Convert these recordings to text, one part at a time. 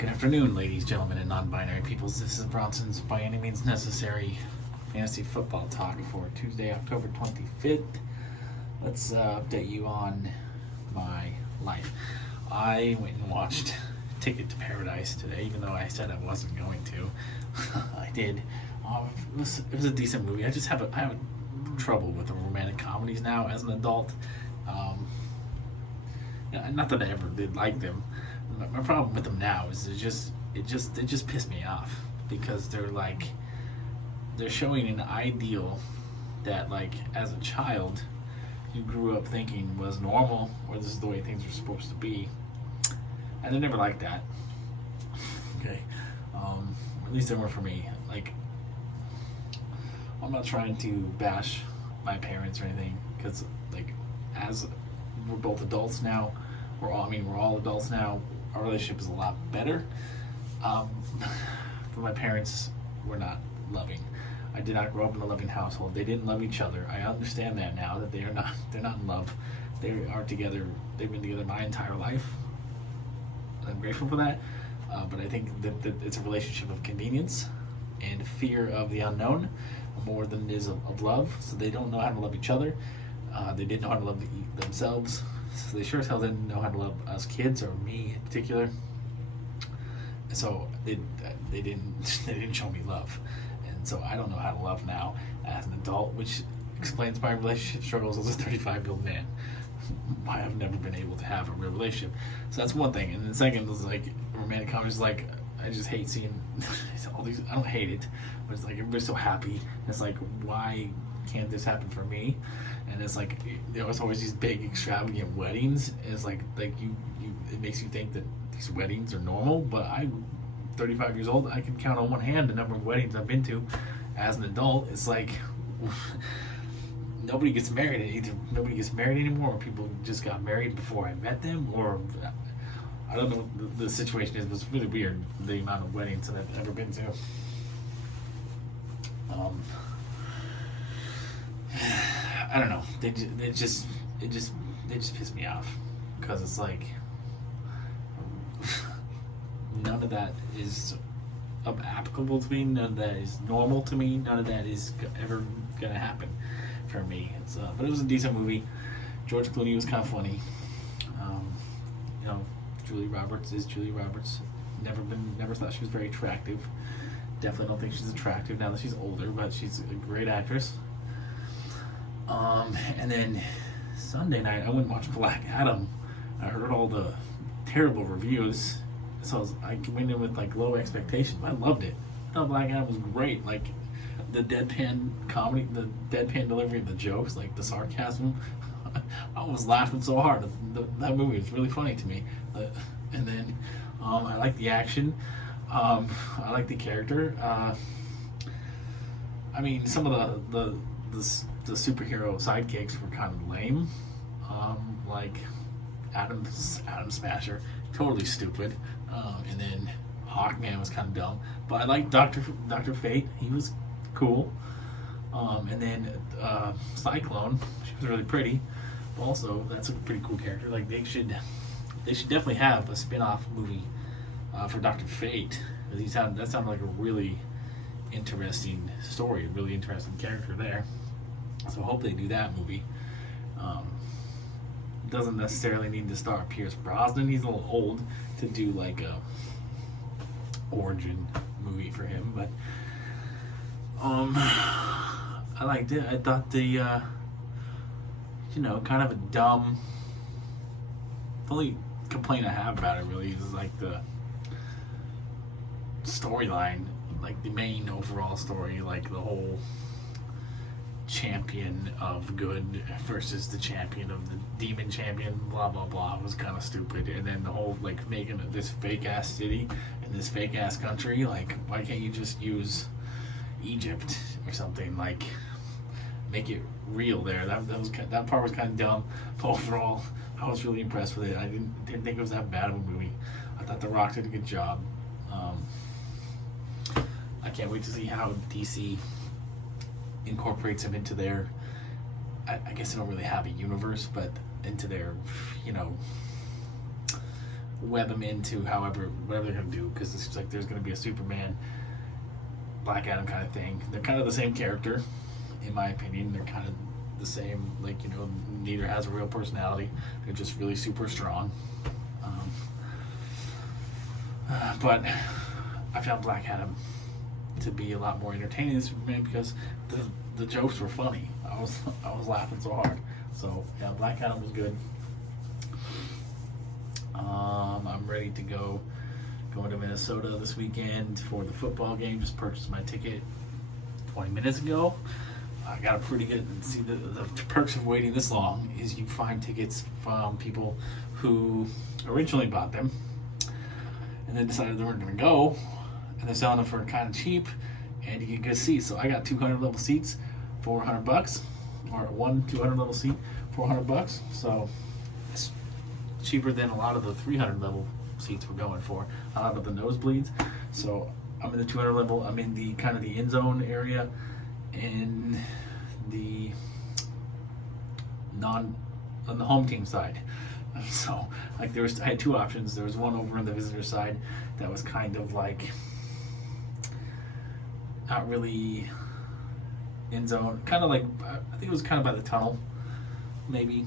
Good afternoon, ladies, gentlemen, and non-binary peoples. This is Bronson's By Any Means Necessary Fantasy Football Talk for Tuesday, October 25th. Let's update you on my life. I went and watched Ticket to Paradise today, even though I said I wasn't going to. I did. It was a decent movie. I have trouble with the romantic comedies now as an adult. Not that I ever did like them. My problem with them now is they just piss me off because they're showing an ideal that, like, as a child you grew up thinking was normal, or this is the way things are supposed to be, and they're never like that. Okay, at least they weren't for me. Like, I'm not trying to bash my parents or anything, because, like, as we're both adults now, we're all adults now. Our relationship is a lot better. But my parents were not loving. I did not grow up in a loving household. They didn't love each other. I understand that now, that they're not in love. They are together. They've been together my entire life. I'm grateful for that. But I think that it's a relationship of convenience and fear of the unknown more than it is of love. So they don't know how to love each other. They didn't know how to love themselves. So they sure as hell didn't know how to love us kids, or me in particular. So they didn't show me love, and so I don't know how to love now as an adult, which explains my relationship struggles as a 35-year-old man. Why I've never been able to have a real relationship. So that's one thing. And the second is, like, romantic comedies. Like, I just hate seeing all these. I don't hate it, but it's like everybody's so happy. It's like, why can't this happen for me? And it's like, there's always these big extravagant weddings. It's like you it makes you think that these weddings are normal, but I'm 35 years old. I can count on one hand the number of weddings I've been to as an adult. It's like nobody gets married. Either nobody gets married anymore, or people just got married before I met them, or I don't know what the situation is, but it's really weird, the amount of weddings that I've ever been to. I don't know. They just piss me off, because it's like none of that is applicable to me. None of that is normal to me. None of that is ever gonna happen for me. But it was a decent movie. George Clooney was kind of funny. Julie Roberts is Julie Roberts. Never thought she was very attractive. Definitely don't think she's attractive now that she's older, but she's a great actress. And then Sunday night, I went and watched Black Adam. I heard all the terrible reviews, so I went in with, like, low expectations. I loved it. I thought Black Adam was great. Like, the deadpan comedy, the deadpan delivery of the jokes, like the sarcasm. I was laughing so hard. That movie was really funny to me. And then I like the action. I like the character. Some of the superhero sidekicks were kind of lame. Like Adam Smasher, totally stupid. And then Hawkman was kind of dumb. But I like Dr. Fate. He was cool. And then Cyclone, she was really pretty. Also, that's a pretty cool character. Like, they should definitely have a spin-off movie for Dr. Fate. That sounded like a really interesting story, a really interesting character there. So I hope they do that movie. Doesn't necessarily need to star Pierce Brosnan. He's a little old to do, like, a origin movie for him, but I liked it. I thought the kind of a dumb. The only complaint I have about it really is, like, the storyline, like the main overall story, like the whole champion of good versus the champion of the demon champion, blah blah blah, was kind of stupid. And then the whole, like, making this fake ass city in this fake ass country, like, why can't you just use Egypt or something? Like, make it real there. That part was kind of dumb, but overall I was really impressed with it. I didn't think it was that bad of a movie. I thought The Rock did a good job. I can't wait to see how DC incorporates him into their, I guess they don't really have a universe, but into their, web them into whatever they're going to do, because it seems like there's going to be a Superman, Black Adam kind of thing. They're kind of the same character, in my opinion. They're kind of the same, like, you know, neither has a real personality. They're just really super strong. But I found Black Adam to be a lot more entertaining than Superman, because the jokes were funny. I was laughing so hard. So yeah, Black Adam was good. I'm ready to go. Going to Minnesota this weekend for the football game. Just purchased my ticket 20 minutes ago. I got a pretty good. See, the perks of waiting this long is you find tickets from people who originally bought them and then decided they weren't going to go, and they're selling them for kind of cheap, and you get good seats. So I got 200 level seats for $100, or one 200 level seat for $100. So it's cheaper than a lot of the 300 level seats we're going for. A lot of the nosebleeds. So I'm in the 200 level. I'm in the kind of the end zone area, in the on the home team side. So like I had two options. There was one over on the visitor side that was kind of like not really end zone, kind of like, I think it was kind of by the tunnel maybe,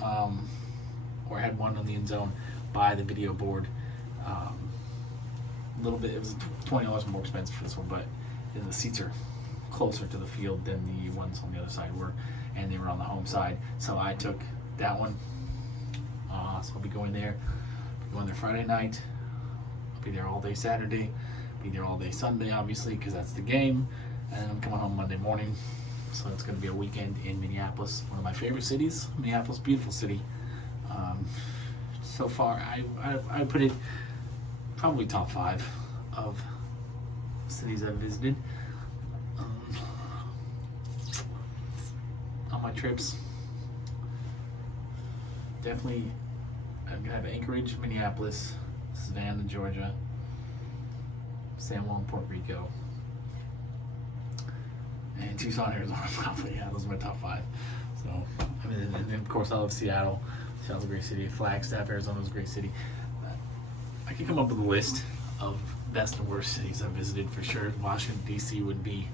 or I had one on the end zone by the video board. A little bit, it was $20 more expensive for this one, but the seats are closer to the field than the ones on the other side were, and they were on the home side, so I took that one. So I'll be going there. Friday night. I'll be there all day Saturday. Be there all day Sunday, obviously, because that's the game. And then I'm coming home Monday morning. So it's going to be a weekend in Minneapolis, one of my favorite cities. Minneapolis, beautiful city. So far, I put it probably top 5 of cities I've visited on my trips. Definitely, I'm gonna have Anchorage, Minneapolis, Savannah, Georgia, San Juan, Puerto Rico, and Tucson, Arizona. Probably, yeah, those are my top 5. So, I mean, and then of course I love Seattle. Seattle's a great city. Flagstaff, Arizona's a great city. I could come up with a list of best and worst cities I've visited for sure. Washington D.C. would be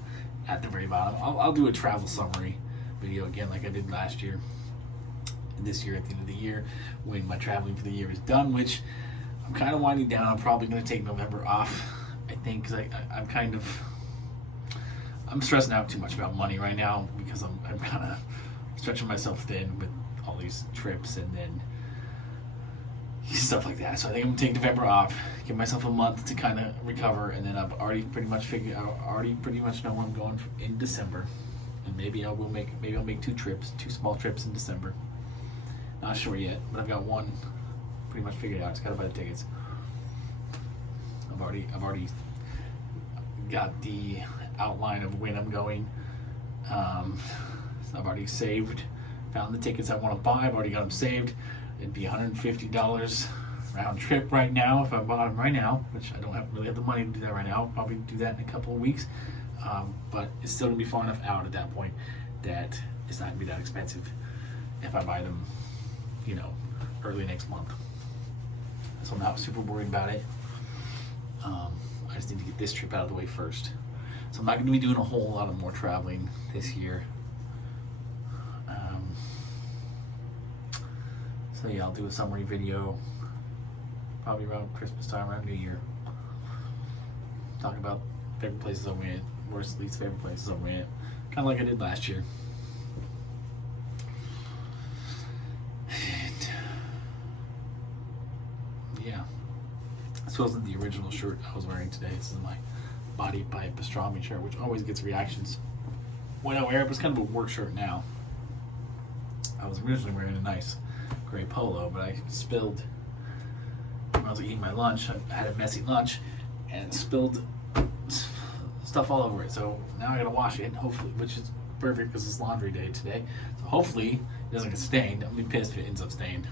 at the very bottom. I'll do a travel summary video again, like I did last year. This year at the end of the year, when my traveling for the year is done, which I'm kind of winding down. I'm probably going to take November off, I think, because I'm stressing out too much about money right now, because I'm kind of stretching myself thin with all these trips and then stuff like that. So I think I'm going to take November off, give myself a month to kind of recover, and then I've already pretty much know where I'm going in December, and maybe I'll make 2 small trips in December. Not sure yet, but I've got one pretty much figured out. Just gotta buy the tickets. I've already got the outline of when I'm going. So I've already found the tickets I want to buy. I've already got them saved. It'd be $150 round trip right now if I bought them right now, which I don't really have the money to do that right now. I'll probably do that in a couple of weeks, but it's still gonna be far enough out at that point that it's not gonna be that expensive if I buy them, you know, early next month. So I'm not super worried about it. I just need to get this trip out of the way first. So I'm not going to be doing a whole lot of more traveling this year. So yeah, I'll do a summary video probably around Christmas time, around New Year. Talk about favorite places I went, worst, least favorite places I went, kind of like I did last year. Yeah, this wasn't the original shirt I was wearing today. This is my body pipe pastrami shirt, which always gets reactions when I wear it, but it's kind of a work shirt now. I was originally wearing a nice gray polo, but I spilled when I was eating my lunch. I had a messy lunch and spilled stuff all over it. So now I gotta wash it, hopefully, which is perfect because it's laundry day today. So hopefully it doesn't get stained. I'm gonna be pissed if it ends up stained,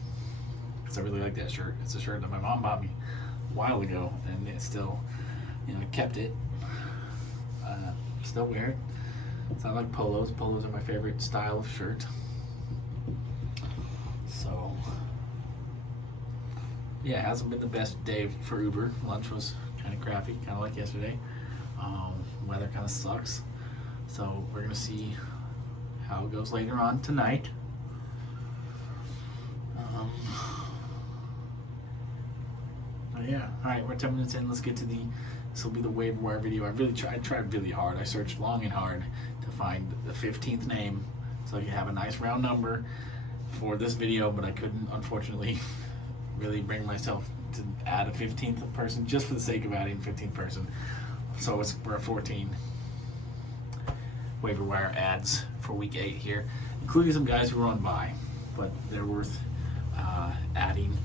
because I really like that shirt. It's a shirt that my mom bought me a while ago, and it still, you know, kept it. Still wear it. So I like polos. Polos are my favorite style of shirt. So Yeah, it hasn't been the best day for Uber. Lunch was kind of crappy, kind of like yesterday. Weather kind of sucks. So we're going to see how it goes later on tonight. Yeah, all right, we're 10 minutes in. Let's get to this will be the waiver wire video. I tried really hard. I searched long and hard to find the 15th name so I could have a nice round number for this video, but I couldn't, unfortunately, really bring myself to add a 15th person just for the sake of adding 15th person. So we're at 14 waiver wire ads for week 8 here, including some guys who are on bye, but they're worth adding,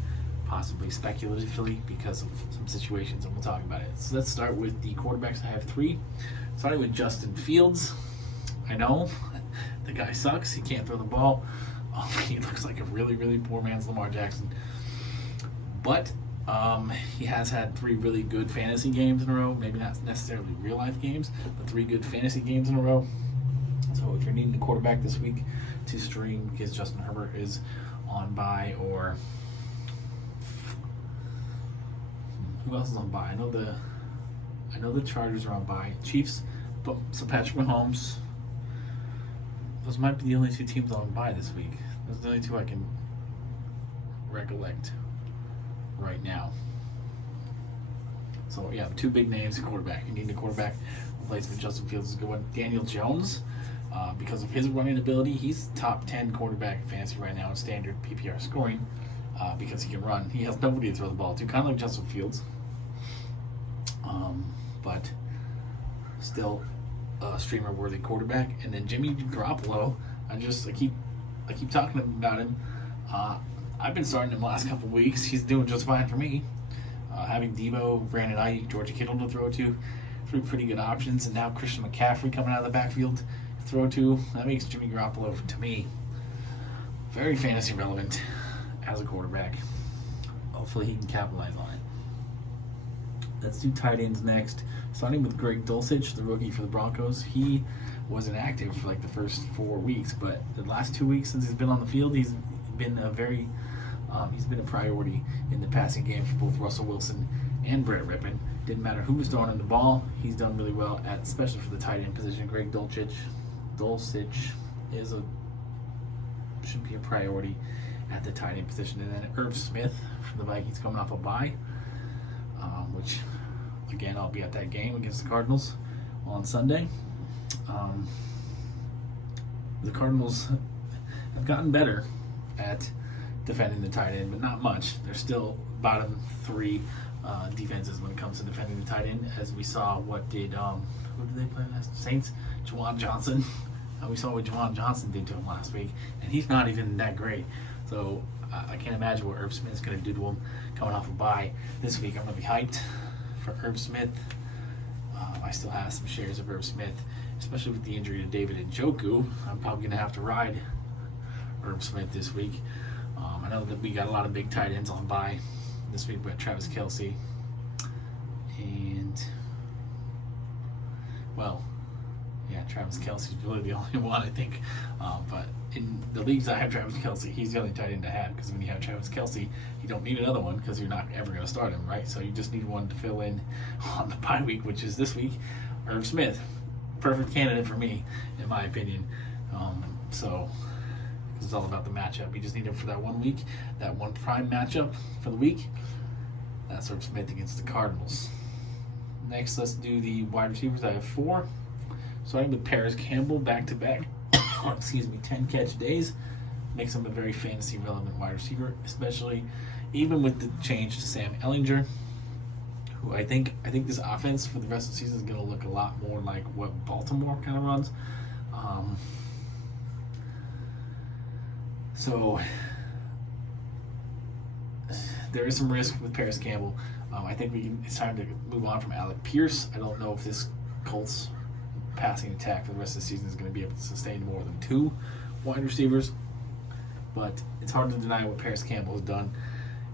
possibly speculatively, because of some situations, and we'll talk about it. So let's start with the quarterbacks. I have 3. Starting with Justin Fields. I know the guy sucks. He can't throw the ball. He looks like a really, really poor man's Lamar Jackson. But he has had 3 really good fantasy games in a row. Maybe not necessarily real life games, but 3 good fantasy games in a row. So if you're needing a quarterback this week to stream because Justin Herbert is on bye, or who else is on bye? I know the Chargers are on bye. Chiefs, but so Patrick Mahomes. Those might be the only 2 teams on bye this week. Those are the only 2 I can recollect right now. So yeah, 2 big names at quarterback. You need a quarterback replacement. Justin Fields is a good one. Daniel Jones, because of his running ability, he's top 10 quarterback in fantasy right now in standard PPR scoring, because he can run. He has nobody to throw the ball to, kind of like Justin Fields, but still a streamer-worthy quarterback. And then Jimmy Garoppolo, I keep talking about him. I've been starting him the last couple weeks. He's doing just fine for me. Having Debo, Brandon Ayuk, George Kittle to throw to, 3 pretty good options, and now Christian McCaffrey coming out of the backfield to throw to. That makes Jimmy Garoppolo, to me, very fantasy relevant as a quarterback. Hopefully he can capitalize on it. Let's do tight ends next. Starting with Greg Dulcich, the rookie for the Broncos. He was inactive for like the first 4 weeks, but the last 2 weeks since he's been on the field, he's been a priority in the passing game for both Russell Wilson and Brett Rippon. Didn't matter who was throwing him the ball, he's done really well at, especially for the tight end position. Greg Dulcich should be a priority at the tight end position. And then Irv Smith from the Vikings coming off a bye, which again, I'll be at that game against the Cardinals on Sunday. The Cardinals have gotten better at defending the tight end, but not much. They're still bottom 3 defenses when it comes to defending the tight end, as we saw who did they play last? Saints, Juwan Johnson. We saw what Juwan Johnson did to him last week, and he's not even that great. So I can't imagine what Irv Smith is going to do to him coming off a bye this week. I'm going to be hyped for Irv Smith. I still have some shares of Irv Smith, especially with the injury to David Njoku. I'm probably going to have to ride Irv Smith this week. I know that we got a lot of big tight ends on bye this week. We got Travis Kelce, and Travis Kelce's really the only one, I think. But in the leagues I have Travis Kelce, he's the only tight end to have, because when you have Travis Kelce, you don't need another one because you're not ever going to start him, right? So you just need one to fill in on the bye week, which is this week. Irv Smith, perfect candidate for me, in my opinion. So it's all about the matchup. You just need him for that 1 week, that one prime matchup for the week. That's Irv Smith against the Cardinals. Next, let's do the wide receivers. I have 4. Starting with Paris Campbell, back-to-back, 10 catch days. Makes him a very fantasy relevant wide receiver, especially even with the change to Sam Ehlinger, who I think this offense for the rest of the season is going to look a lot more like what Baltimore kind of runs. So there is some risk with Paris Campbell. I think it's time to move on from Alec Pierce. I don't know if this Colts passing attack for the rest of the season is going to be able to sustain more than 2 wide receivers, but it's hard to deny what Paris Campbell has done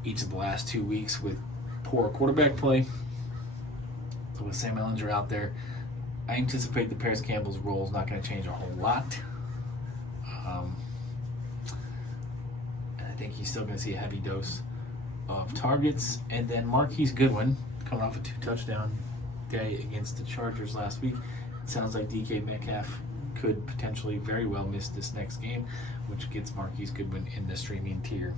each of the last 2 weeks with poor quarterback play. So with Sam Ehlinger out there, I anticipate that Paris Campbell's role is not going to change a whole lot. And I think he's still going to see a heavy dose of targets. And then Marquise Goodwin, coming off a 2-touchdown day against the Chargers last week. It sounds like DK Metcalf could potentially very well miss this next game, which gets Marquise Goodwin in the streaming tier,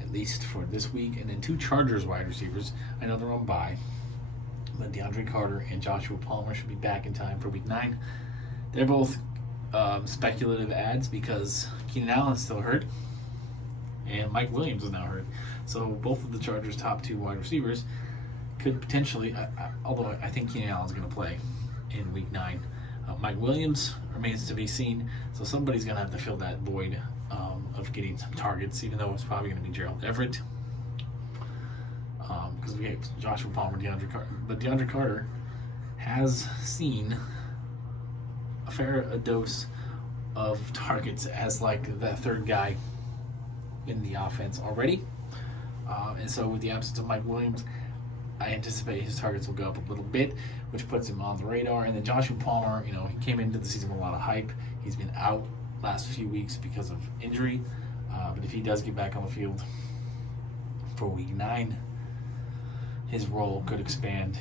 at least for this week. And then 2 Chargers wide receivers. I know they're on bye, but DeAndre Carter and Joshua Palmer should be back in time for week 9. They're both speculative ads because Keenan Allen's still hurt and Mike Williams is now hurt. So both of the Chargers' top 2 wide receivers could potentially, although I think Keenan Allen's going to play in week 9. Mike Williams remains to be seen, so somebody's going to have to fill that void of getting some targets, even though it's probably going to be Gerald Everett. Because we have Joshua Palmer, DeAndre Carter. But DeAndre Carter has seen a fair dose of targets as like that third guy in the offense already. And so with the absence of Mike Williams, I anticipate his targets will go up a little bit, which puts him on the radar. And then Joshua Palmer, he came into the season with a lot of hype. He's been out last few weeks because of injury. But if he does get back on the field for week 9, his role could expand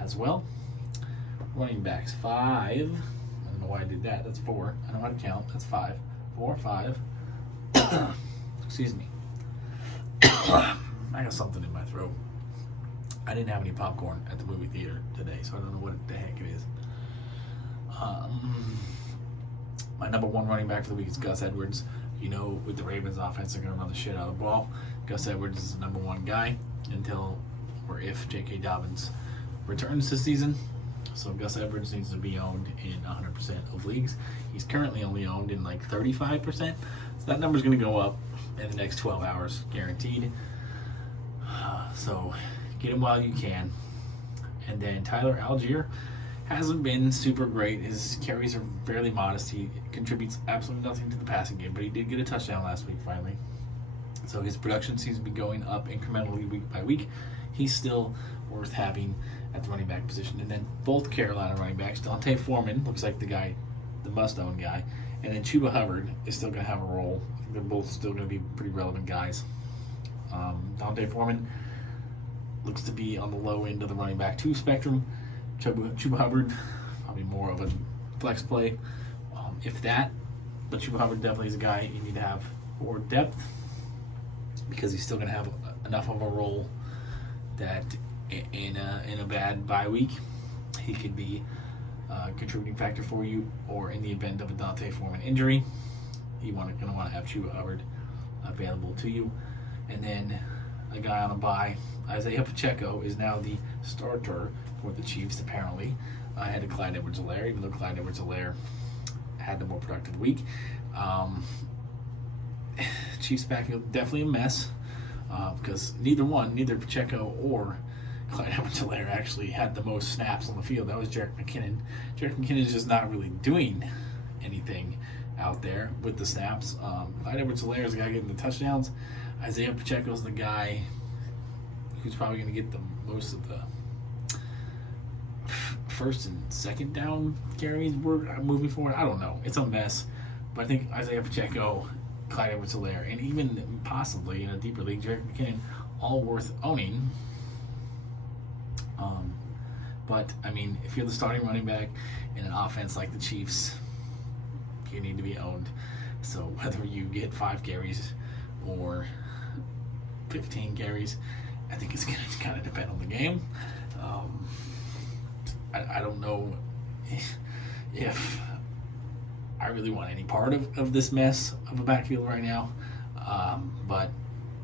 as well. Running backs, 5. I don't know why I did that. That's 4. I know how to count. That's 5. 4, 5. Excuse me. I got something in my throat. I didn't have any popcorn at the movie theater today, so I don't know what the heck it is. My number 1 running back for the week is Gus Edwards. With the Ravens offense, they're going to run the shit out of the ball. Gus Edwards is the number 1 guy until or if J.K. Dobbins returns this season. So Gus Edwards needs to be owned in 100% of leagues. He's currently only owned in like 35%. So that number's going to go up in the next 12 hours, guaranteed. So get him while you can. And then Tyler Algier hasn't been super great. His carries are fairly modest. He contributes absolutely nothing to the passing game, but he did get a touchdown last week finally. So his production seems to be going up incrementally week by week. He's still worth having at the running back position. And then both Carolina running backs, Dante Foreman looks like the must-own guy, and then Chuba Hubbard is still going to have a role. I think they're both still going to be pretty relevant guys. Dante Foreman looks to be on the low end of the running back 2 spectrum. Chuba Hubbard, probably more of a flex play, if that. But Chuba Hubbard definitely is a guy you need to have for depth because he's still going to have enough of a role that in a bad bye week, he could be a contributing factor for you, or in the event of a Dante Foreman injury, you're going to want to have Chuba Hubbard available to you. And then a guy on a bye, Isaiah Pacheco, is now the starter for the Chiefs, apparently, ahead of Clyde Edwards-Helaire, even though Clyde Edwards-Helaire had the more productive week. Chiefs backfield definitely a mess because neither Pacheco or Clyde Edwards-Helaire actually had the most snaps on the field. That was Jerick McKinnon. Jerick McKinnon is just not really doing anything out there with the snaps. Clyde Edwards-Helaire is the guy getting the touchdowns. Isaiah Pacheco is the guy who's probably going to get the most of the first and second down carries moving forward. I don't know. It's a mess. But I think Isaiah Pacheco, Clyde Edwards-Helaire, and even possibly in a deeper league, Jerick McKinnon, all worth owning. But, I mean, if you're the starting running back in an offense like the Chiefs, you need to be owned. So whether you get 5 carries or 15 carries, I think it's going to kind of depend on the game. I don't know if I really want any part of this mess of a backfield right now. But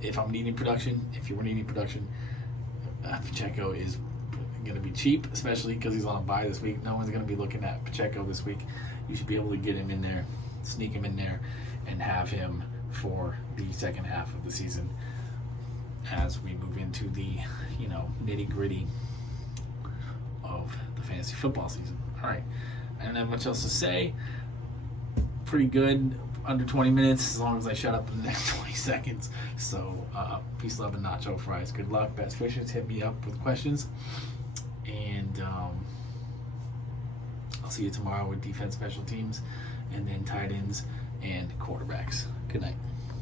if I'm needing production, if you were needing production, Pacheco is going to be cheap, especially because he's on a bye this week. No one's going to be looking at Pacheco this week. You should be able to get him in there, sneak him in there, and have him for the second half of the season as we move into the nitty-gritty of the fantasy football season. All right, I don't have much else to say. Pretty good, under 20 minutes, as long as I shut up in the next 20 seconds. So, peace, love, and nacho fries. Good luck, best wishes. Hit me up with questions. And I'll see you tomorrow with defense, special teams, and then tight ends and quarterbacks. Good night.